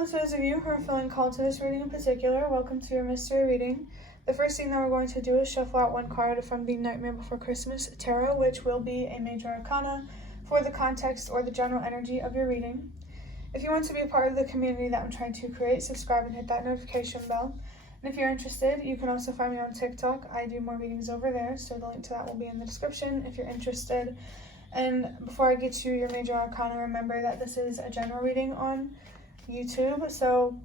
Hello to those of you who are feeling called to this reading in particular. Welcome to your mystery reading. The first thing that we're going to do is shuffle out one card from the Nightmare Before Christmas Tarot, which will be a major arcana for the context or the general energy of your reading. If you want to be a part of the community that I'm trying to create, subscribe and hit that notification bell. And if you're interested, you can also find me on TikTok. I do more readings over there, so the link to that will be in the description if you're interested. And before I get to your major arcana, remember that this is a general reading on YouTube, so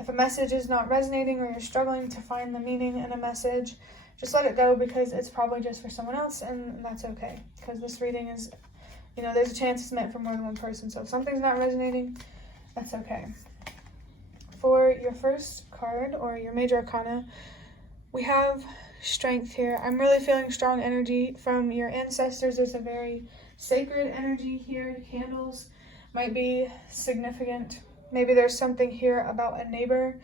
if a message is not resonating or you're struggling to find the meaning in a message, just let it go, because it's probably just for someone else, and that's okay, because this reading is, there's a chance it's meant for more than one person. So if something's not resonating, that's okay. For your first card, or your major arcana, we have Strength here. I'm really feeling strong energy from your ancestors. There's a very sacred energy here. Candles might be significant. Maybe there's something here about a neighbor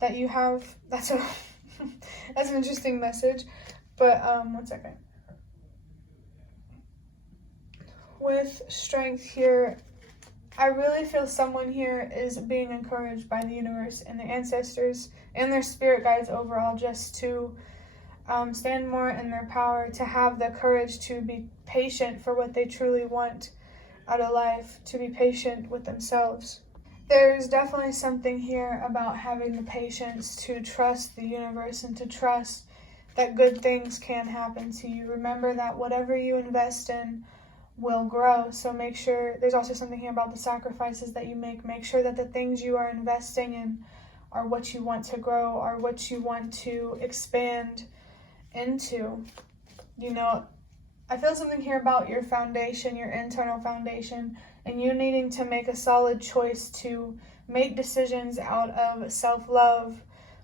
that you have. That's an interesting message. But one second. With Strength here, I really feel someone here is being encouraged by the universe and their ancestors and their spirit guides overall, just to stand more in their power, to have the courage to be patient for what they truly want out of life, to be patient with themselves. There's definitely something here about having the patience to trust the universe and to trust that good things can happen to you. Remember that whatever you invest in will grow. So make sure, there's also something here about the sacrifices that you make. Make sure that the things you are investing in are what you want to grow, are what you want to expand into. I feel something here about your foundation, your internal foundation, and you needing to make a solid choice to make decisions out of self-love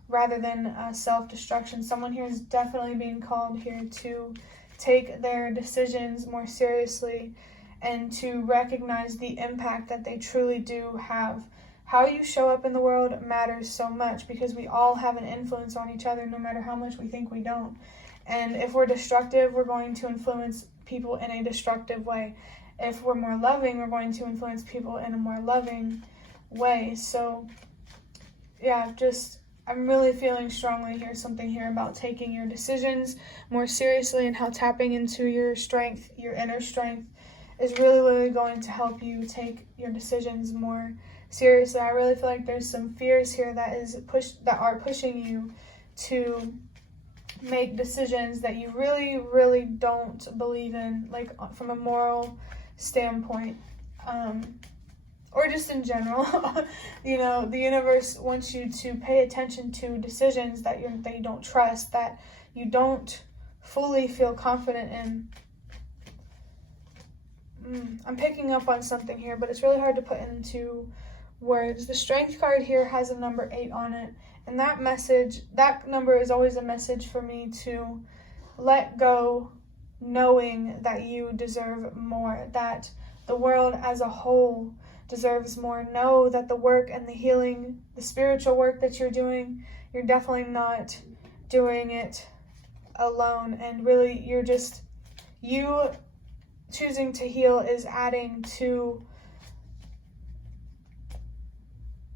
rather than self-destruction. Someone here is definitely being called here to take their decisions more seriously and to recognize the impact that they truly do have. How you show up in the world matters so much, because we all have an influence on each other, no matter how much we think we don't. And if we're destructive, we're going to influence people in a destructive way. If we're more loving, we're going to influence people in a more loving way. So, yeah, I'm really feeling strongly here, something here about taking your decisions more seriously, and how tapping into your strength, your inner strength, is really, really going to help you take your decisions more seriously. I really feel like there's some fears here that are pushing you to make decisions that you really, really don't believe in, like from a moral standpoint, or just in general. The universe wants you to pay attention to decisions that you don't trust, that you don't fully feel confident in. I'm picking up on something here, but it's really hard to put into words. The Strength card here has a number 8 on it, and that number is always a message for me to let go, knowing that you deserve more, that the world as a whole deserves more. Know that the work and the healing, the spiritual work that you're doing, you're definitely not doing it alone, and really you choosing to heal is adding to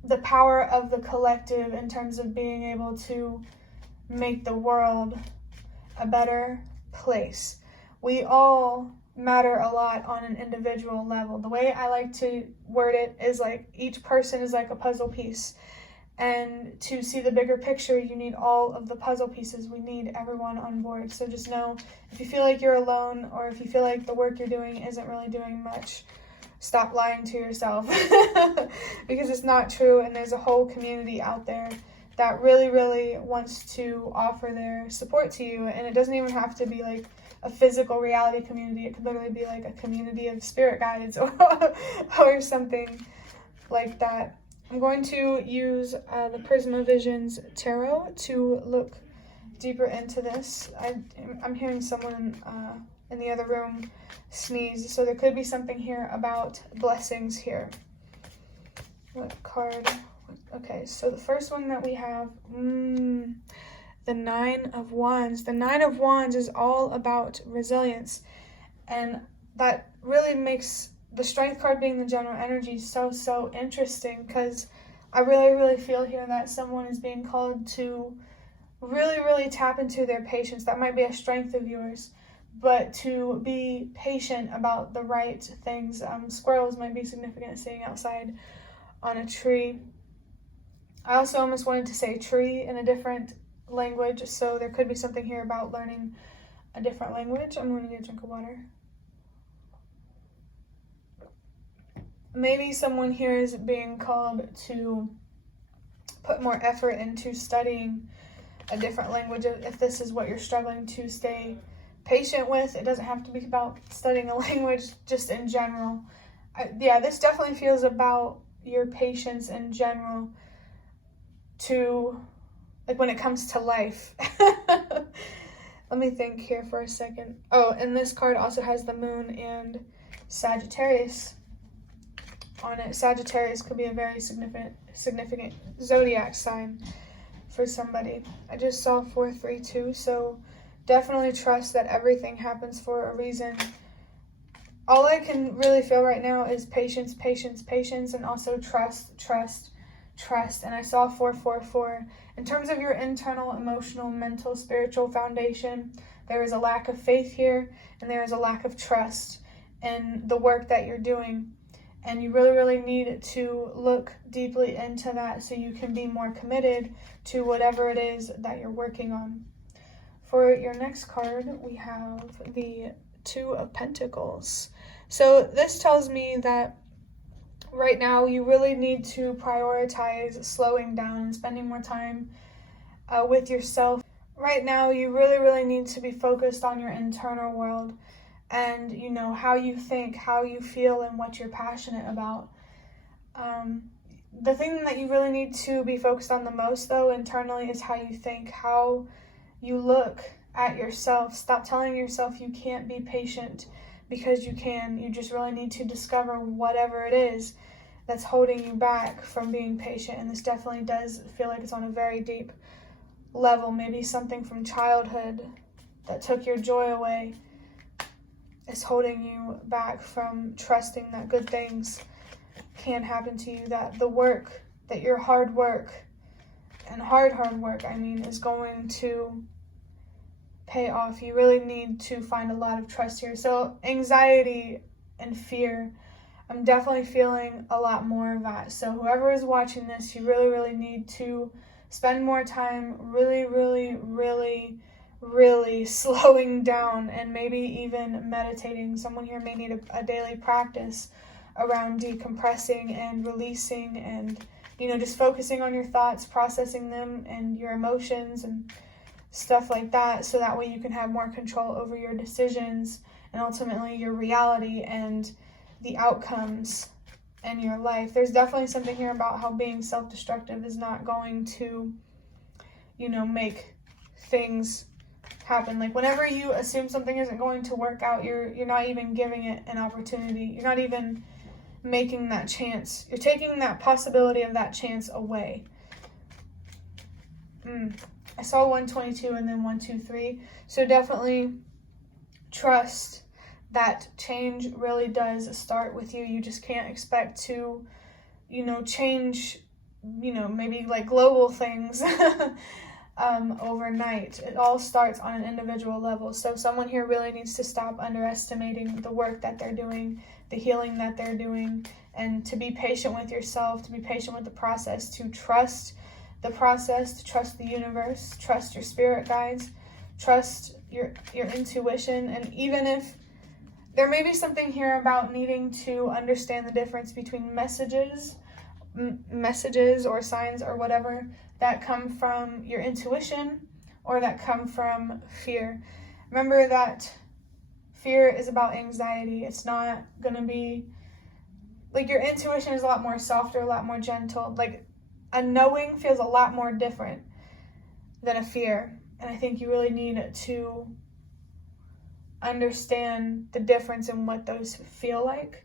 the power of the collective in terms of being able to make the world a better place. We all matter a lot on an individual level. The way I like to word it is like each person is like a puzzle piece. And to see the bigger picture, you need all of the puzzle pieces. We need everyone on board. So just know, if you feel like you're alone, or if you feel like the work you're doing isn't really doing much, stop lying to yourself, because it's not true. And there's a whole community out there that really, really wants to offer their support to you. And it doesn't even have to be like a physical reality community. It could literally be like a community of spirit guides or something like that. I'm going to use the Prisma Visions Tarot to look deeper into this. I'm hearing someone in the other room sneeze, so there could be something here about blessings here. What card? Okay, so the first one that we have, the 9 of Wands. The 9 of Wands is all about resilience, and that really makes the Strength card being the general energy so interesting, because I really, really feel here that someone is being called to really, really tap into their patience. That might be a strength of yours, but to be patient about the right things. Squirrels might be significant sitting outside on a tree. I also almost wanted to say tree in a different language, so there could be something here about learning a different language. I'm going to get a drink of water. Maybe someone here is being called to put more effort into studying a different language if this is what you're struggling to stay patient with. It doesn't have to be about studying a language, just in general. This definitely feels about your patience in general to, like, when it comes to life. Let me think here for a second. Oh, and this card also has the moon and Sagittarius on it. Sagittarius could be a very significant zodiac sign for somebody. I just saw 432, so definitely trust that everything happens for a reason. All I can really feel right now is patience, patience, patience, and also trust, trust, trust. And I saw 444. In terms of your internal, emotional, mental, spiritual foundation, there is a lack of faith here, and there is a lack of trust in the work that you're doing. And you really, really need to look deeply into that so you can be more committed to whatever it is that you're working on. For your next card, we have the Two of Pentacles. So this tells me that right now you really need to prioritize slowing down and spending more time with yourself. Right now you really, really need to be focused on your internal world and, you know, how you think, how you feel, and what you're passionate about. The thing that you really need to be focused on the most, though, internally, is how you think, how you look at yourself. Stop telling yourself you can't be patient, because you can. You just really need to discover whatever it is that's holding you back from being patient. And this definitely does feel like it's on a very deep level. Maybe something from childhood that took your joy away is holding you back from trusting that good things can happen to you, that the work, that your hard work, and hard work, is going to pay off. You really need to find a lot of trust here. So anxiety and fear, I'm definitely feeling a lot more of that. So whoever is watching this, you really, really need to spend more time really, really, really, really slowing down, and maybe even meditating. Someone here may need a daily practice around decompressing and releasing, and, you know, just focusing on your thoughts, processing them, and your emotions and stuff like that, so that way you can have more control over your decisions and ultimately your reality and the outcomes in your life. There's definitely something here about how being self-destructive is not going to, you know, make things happen. Like, whenever you assume something isn't going to work out, you're not even giving it an opportunity. You're not even making that chance. You're taking that possibility of that chance away. I saw 122 and then 123. So definitely trust that change really does start with you. You just can't expect to, you know, change, you know, maybe like global things overnight. It all starts on an individual level. So someone here really needs to stop underestimating the work that they're doing, the healing that they're doing, and to be patient with yourself, to be patient with the process, to trust the process, to trust the universe, trust your spirit guides, trust your intuition. And even if there may be something here about needing to understand the difference between messages or signs or whatever that come from your intuition or that come from fear. Remember that fear is about anxiety. It's not going to be, like, your intuition is a lot more softer, a lot more gentle. Like, a knowing feels a lot more different than a fear. And I think you really need to understand the difference in what those feel like.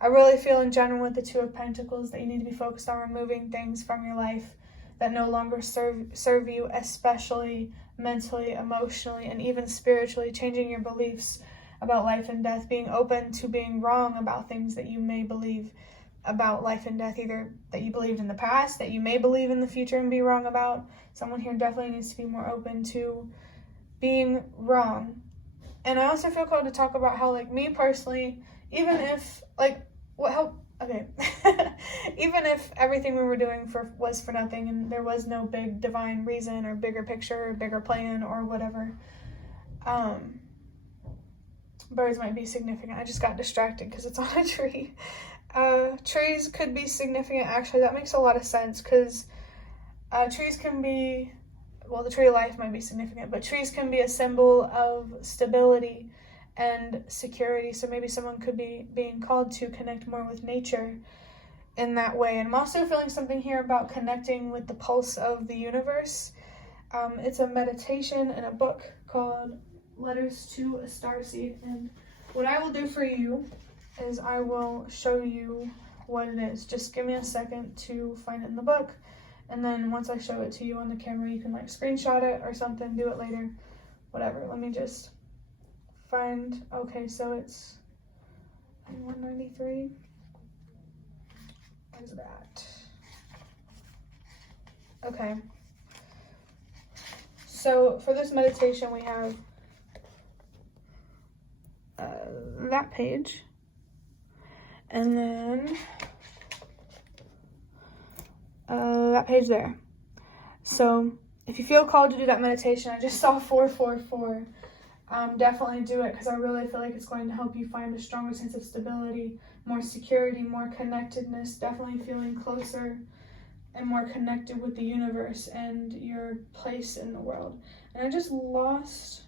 I really feel in general with the Two of Pentacles that you need to be focused on removing things from your life that no longer serve you, especially mentally, emotionally, and even spiritually, changing your beliefs about life and death, being open to being wrong about things that you may believe. about life and death, either that you believed in the past, that you may believe in the future and be wrong about. Someone here definitely needs to be more open to being wrong. And I also feel called to talk about how, like, me personally, even if, like, even if everything we were doing was for nothing and there was no big divine reason or bigger picture or bigger plan or whatever, birds might be significant. I just got distracted because it's on a tree. Trees could be significant. Actually, that makes a lot of sense, because trees can be, well, the tree of life might be significant, but trees can be a symbol of stability and security. So maybe someone could be being called to connect more with nature in that way. And I'm also feeling something here about connecting with the pulse of the universe. It's a meditation in a book called Letters to a Starseed. And what I will do for you is I will show you what it is. Just give me a second to find it in the book, and then once I show it to you on the camera, you can like screenshot it or something, do it later, whatever. Let me just find, okay, so it's 193. Where's that? Okay. So for this meditation, we have that page. And then that page there. So if you feel called to do that meditation, I just saw 444. Definitely do it, because I really feel like it's going to help you find a stronger sense of stability, more security, more connectedness, definitely feeling closer and more connected with the universe and your place in the world. And I just lost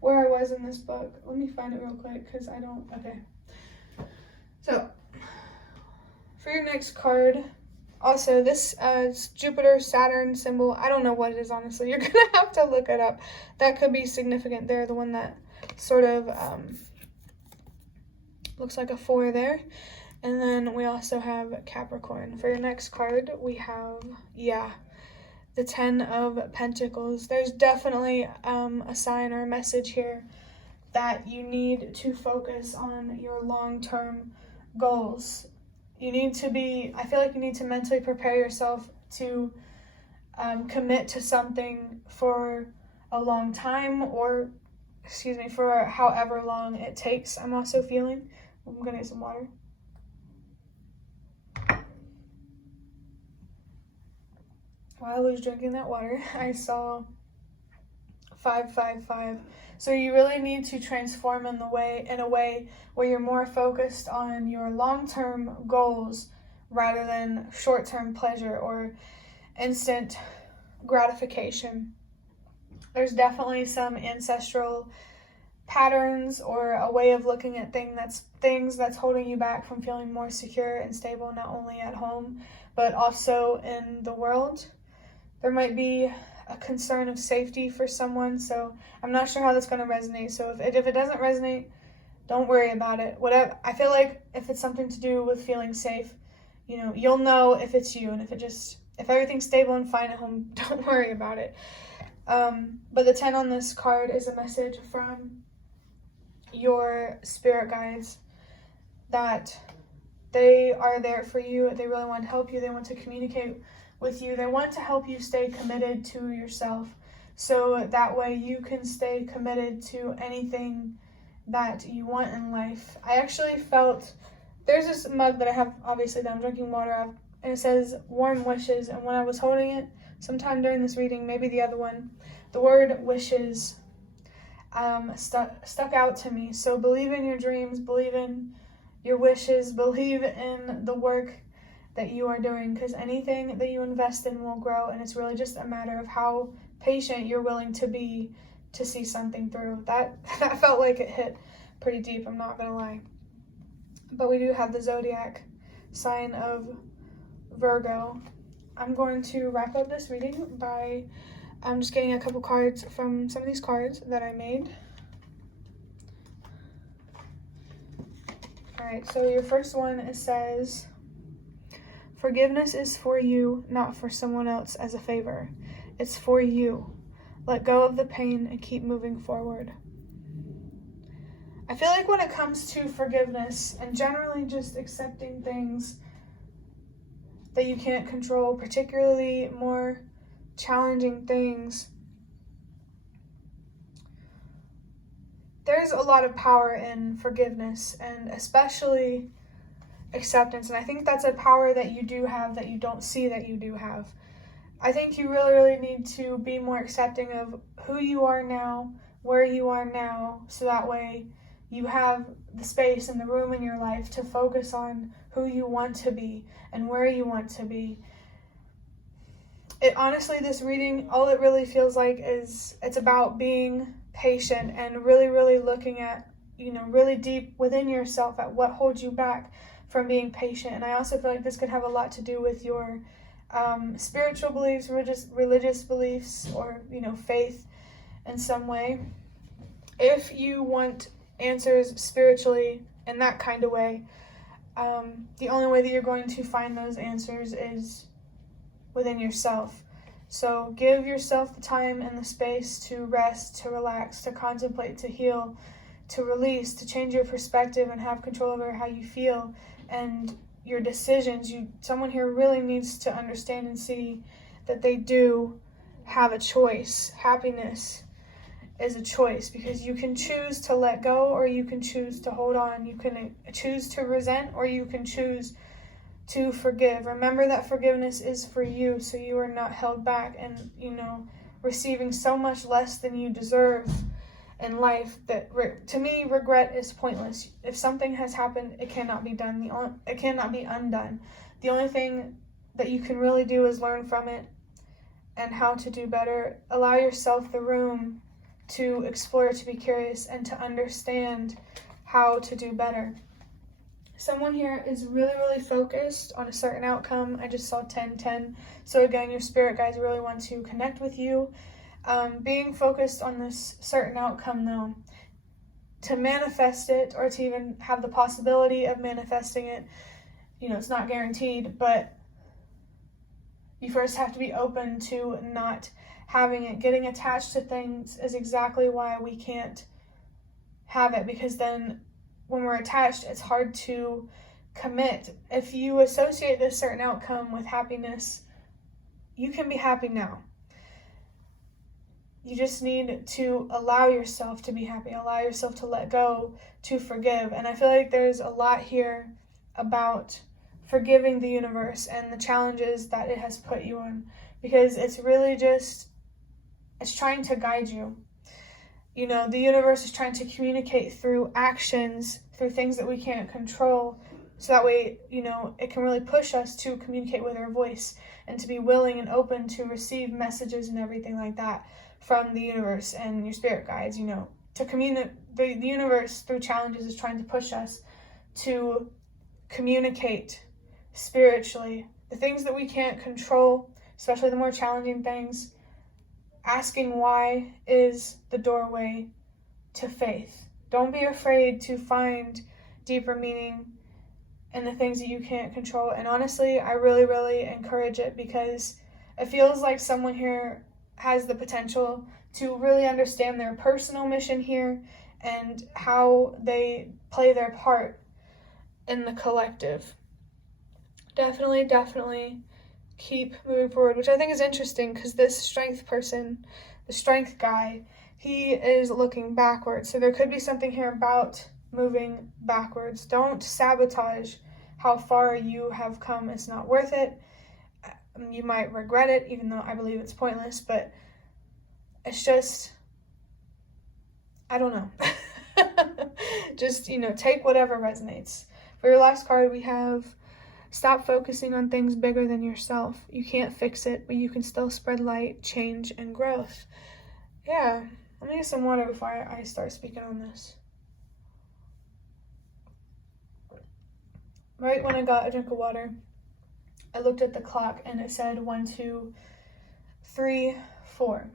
where I was in this book. Let me find it real quick, because I don't, okay. So, for your next card, also this is Jupiter, Saturn symbol. I don't know what it is, honestly. You're going to have to look it up. That could be significant there, the one that sort of looks like a 4 there. And then we also have Capricorn. For your next card, we have, the 10 of Pentacles. There's definitely a sign or a message here that you need to focus on your long-term goals. You need to I feel like you need to mentally prepare yourself to commit to something for a long time, or, for however long it takes. I'm also feeling, I'm gonna get some water. While I was drinking that water, I saw 555. So you really need to transform in a way where you're more focused on your long-term goals rather than short-term pleasure or instant gratification. There's definitely some ancestral patterns or a way of looking at things that's holding you back from feeling more secure and stable, not only at home, but also in the world. There might be a concern of safety for someone, so I'm not sure how that's going to resonate. So if it doesn't resonate, don't worry about it. Whatever, I feel like if it's something to do with feeling safe, you'll know if it's you, and if everything's stable and fine at home, don't worry about it. But the 10 on this card is a message from your spirit guides that they are there for you. They really want to help you. They want to communicate with you. They want to help you stay committed to yourself, so that way you can stay committed to anything that you want in life. I actually felt, there's this mug that I have, obviously, that I'm drinking water out of, and it says warm wishes, and when I was holding it sometime during this reading, maybe the other one, the word wishes stuck out to me. So believe in your dreams, believe in your wishes, believe in the work that you are doing, because anything that you invest in will grow, and it's really just a matter of how patient you're willing to be to see something through. That felt like it hit pretty deep, I'm not gonna lie. But we do have the zodiac sign of Virgo. I'm going to wrap up this reading by just getting a couple cards from some of these cards that I made. Alright, so your first one, it says, forgiveness is for you, not for someone else as a favor. It's for you. Let go of the pain and keep moving forward. I feel like when it comes to forgiveness and generally just accepting things that you can't control, particularly more challenging things, there's a lot of power in forgiveness and especially acceptance. And I think that's a power that you do have that you don't see that you do have. I think you really, really need to be more accepting of who you are now, where you are now, so that way you have the space and the room in your life to focus on who you want to be and where you want to be. Honestly, this reading, all it really feels like is it's about being patient and really, really looking at, really deep within yourself at what holds you back from being patient. And I also feel like this could have a lot to do with your spiritual beliefs, religious beliefs, or, faith in some way. If you want answers spiritually in that kind of way, the only way that you're going to find those answers is within yourself. So give yourself the time and the space to rest, to relax, to contemplate, to heal, to release, to change your perspective and have control over how you feel and your decisions. Someone here really needs to understand and see that they do have a choice. Happiness is a choice, because you can choose to let go or you can choose to hold on. You can choose to resent or you can choose to forgive. Remember that forgiveness is for you, so you are not held back and, receiving so much less than you deserve in life. That to me, regret is pointless. If something has happened, it cannot be done. It cannot be undone. The only thing that you can really do is learn from it and how to do better. Allow yourself the room to explore, to be curious, and to understand how to do better. Someone here is really, really focused on a certain outcome. I just saw 10-10. So again, your spirit guides really want to connect with you. Being focused on this certain outcome, though, to manifest it or to even have the possibility of manifesting it, it's not guaranteed, but you first have to be open to not having it. Getting attached to things is exactly why we can't have it, because then when we're attached, it's hard to commit. If you associate this certain outcome with happiness, you can be happy now. You just need to allow yourself to be happy, allow yourself to let go, to forgive. And I feel like there's a lot here about forgiving the universe and the challenges that it has put you on, because it's really it's trying to guide you. The universe is trying to communicate through actions, through things that we can't control, so that way, it can really push us to communicate with our voice and to be willing and open to receive messages and everything like that from the universe and your spirit guides. To communicate, the universe through challenges is trying to push us to communicate spiritually. The things that we can't control, especially the more challenging things, asking why is the doorway to faith. Don't be afraid to find deeper meaning in the things that you can't control. And honestly, I really, really encourage it, because it feels like someone here has the potential to really understand their personal mission here and how they play their part in the collective. Definitely keep moving forward, which I think is interesting, because this strength person, the strength guy, he is looking backwards. So there could be something here about moving backwards. Don't sabotage how far you have come. It's not worth it. You might regret it, even though I believe it's pointless, but it's just, I don't know. Just, take whatever resonates. For your last card, we have stop focusing on things bigger than yourself. You can't fix it, but you can still spread light, change, and growth. Yeah, let me get some water before I start speaking on this. Right when I got a drink of water, I looked at the clock and it said 1, 2, 3, 4.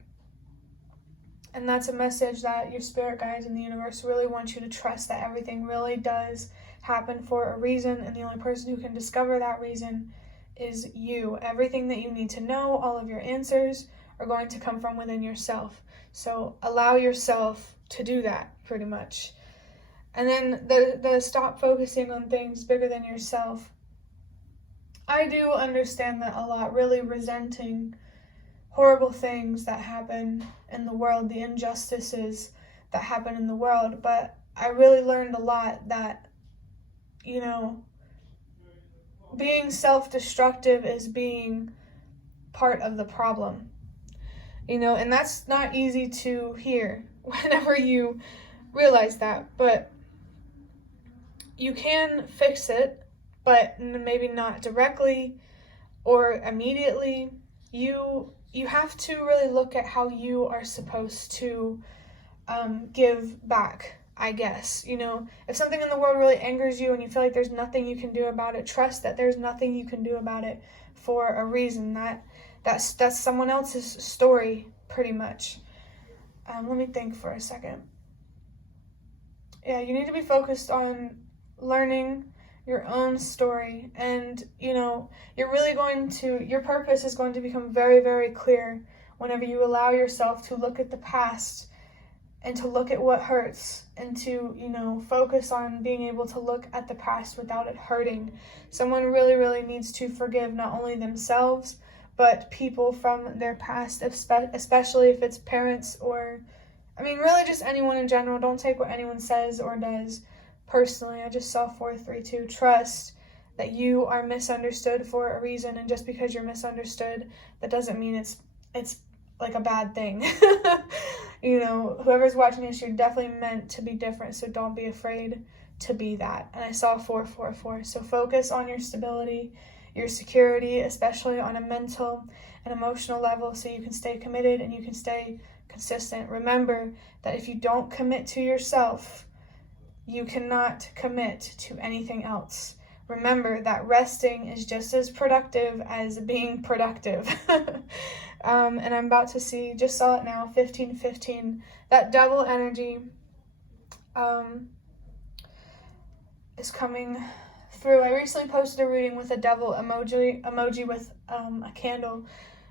And that's a message that your spirit guides in the universe really want you to trust that everything really does happen for a reason, and the only person who can discover that reason is you. Everything that you need to know, all of your answers, are going to come from within yourself. So allow yourself to do that, pretty much. And then the stop focusing on things bigger than yourself. I do understand that a lot, really resenting horrible things that happen in the world, the injustices that happen in the world, but I really learned a lot that, being self-destructive is being part of the problem, and that's not easy to hear whenever you realize that, but you can fix it, but maybe not directly or immediately. You have to really look at how you are supposed to give back, I guess. If something in the world really angers you and you feel like there's nothing you can do about it, trust that there's nothing you can do about it for a reason. That's someone else's story, pretty much. Let me think for a second. Yeah, you need to be focused on learning your own story, and your purpose is going to become very, very clear whenever you allow yourself to look at the past and to look at what hurts, and to focus on being able to look at the past without it hurting. Someone really, really needs to forgive not only themselves but people from their past, especially if it's parents, or really just anyone in general. Don't take what anyone says or does personally. I just saw 432. Trust that you are misunderstood for a reason, and just because you're misunderstood, that doesn't mean it's like a bad thing. Whoever's watching this, you're definitely meant to be different, so don't be afraid to be that. And I saw 444. So focus on your stability, your security, especially on a mental and emotional level, so you can stay committed and you can stay consistent. Remember that if you don't commit to yourself, you cannot commit to anything else. Remember that resting is just as productive as being productive. And I'm about to just saw it now, 1515. That devil energy is coming through. I recently posted a reading with a devil emoji with a candle.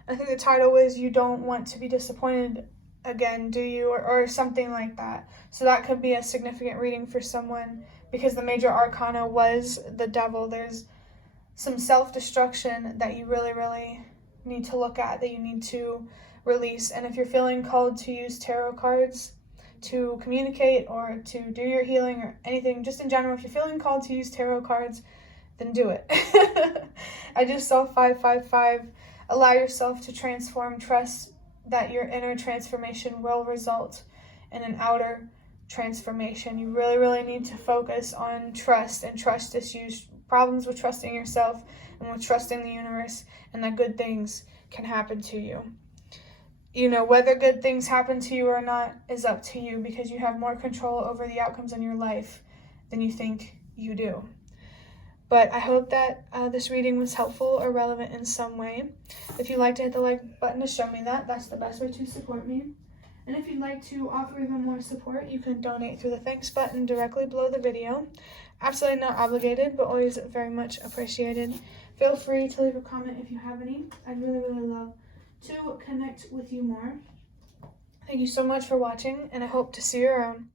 I think the title was "You Don't Want to Be Disappointed Again, Do You?" or something like that. So that could be a significant reading for someone, because the major arcana was the devil. There's some self-destruction that you really, really need to look at, that you need to release. And if you're feeling called to use tarot cards to communicate or to do your healing or anything, just in general, if you're feeling called to use tarot cards, then do it. I just saw 555. Allow yourself to transform. Trust that your inner transformation will result in an outer transformation. You really, really need to focus on trust and trust issues, problems with trusting yourself and with trusting the universe, and that good things can happen to you. Whether good things happen to you or not is up to you, because you have more control over the outcomes in your life than you think you do. But I hope that this reading was helpful or relevant in some way. If you'd like to hit the like button to show me that, that's the best way to support me. And if you'd like to offer even more support, you can donate through the thanks button directly below the video. Absolutely not obligated, but always very much appreciated. Feel free to leave a comment if you have any. I'd really, really love to connect with you more. Thank you so much for watching, and I hope to see you around.